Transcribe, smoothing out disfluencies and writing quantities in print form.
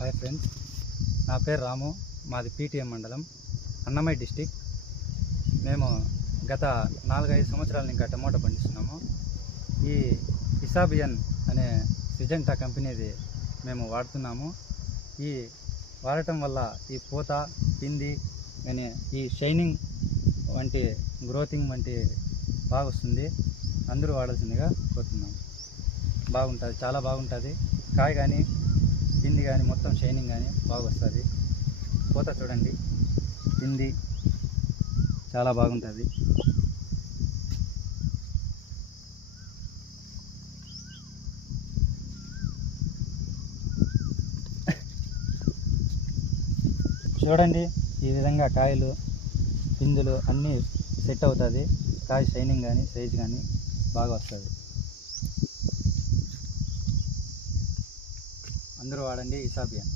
Hi friends, నా పేరు రాము. మాది పీటీఎం మండలం, అన్నమయ్య డిస్టిక్. మేము గత 4-5 సంవత్సరాల ఇంకా టమోటా పండిస్తున్నాము. ఈ ఇసాబియన్ అనే సిజెంటా కంపెనీది మేము వాడుతున్నాము. ఈ వాడటం వల్ల ఈ పూత, పిండి కానీ ఈ షైనింగ్ వంటి గ్రోతింగ్ వంటి బాగా వస్తుంది. అందరూ వాడాల్సిందిగా కోరుతున్నాము. బాగుంటుంది, చాలా బాగుంటుంది. కాయ కానీ పిండి కానీ మొత్తం షైనింగ్ కానీ బాగా వస్తుంది. పూత చూడండి, పిండి చాలా బాగుంటుంది. చూడండి, ఈ విధంగా కాయలు పిందులు అన్నీ సెట్ అవుతుంది. కాయ షైనింగ్ కానీ సైజ్ కానీ బాగా వస్తుంది. అందరూ వాడండి ఇసాబియన్.